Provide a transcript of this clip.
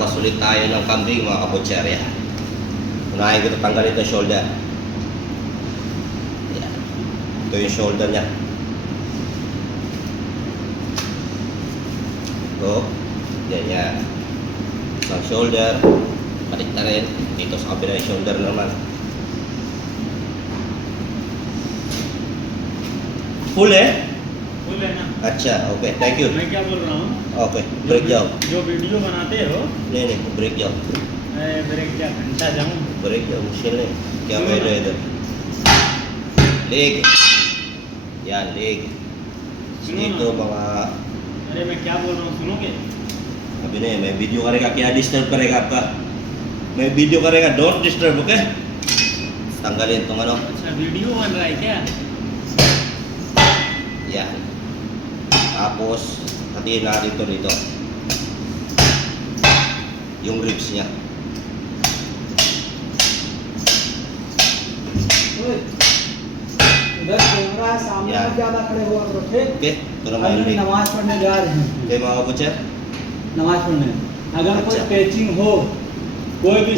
Maglalabas ulit tayo ng kambing mga kabutserya. Unahin ko tanggalin ito shoulder. Yan. Ito yung shoulder niya. Ito. Ganyan. Isang shoulder. Balik na rin. Dito sa kabila yung shoulder naman. Full eh? Full है ना? अच्छा, okay, thank you. मैं क्या बोल रहा हूँ, okay, break जाओ. जो वीडियो बनाते हो, नहीं, ब्रेक जाओ. मैं ब्रेक क्या घंटा जाऊँ? ब्रेक जाओ, मुश्किल नहीं. क्या कर रहे इधर? लेग. यार लेग. सुनो Dito ना। mga अरे मैं क्या बोल रहा हूँ, सुनोगे? अभी नहीं, मैं वीडियो करेगा, क्या डिस्टर्ब करेगा आपका? मैं वीडियो करेगा, don't disturb, okay? Tanggalin tong ano. अच्छा वीडियो बन रहा है क्या? Yan. Tapos, hatiin natin ito dito. Yung ribs niya. उधर कैमरा सामने यार। मत ज्यादा खड़े हुआ करो, ठीक? Okay? Ito naman हम yung leg. नमाज पढ़ने जा रहे हैं, Okay mga kabutser? नमाज पढ़ने। अगर कोई अच्छा। कैचिंग हो, कोई भी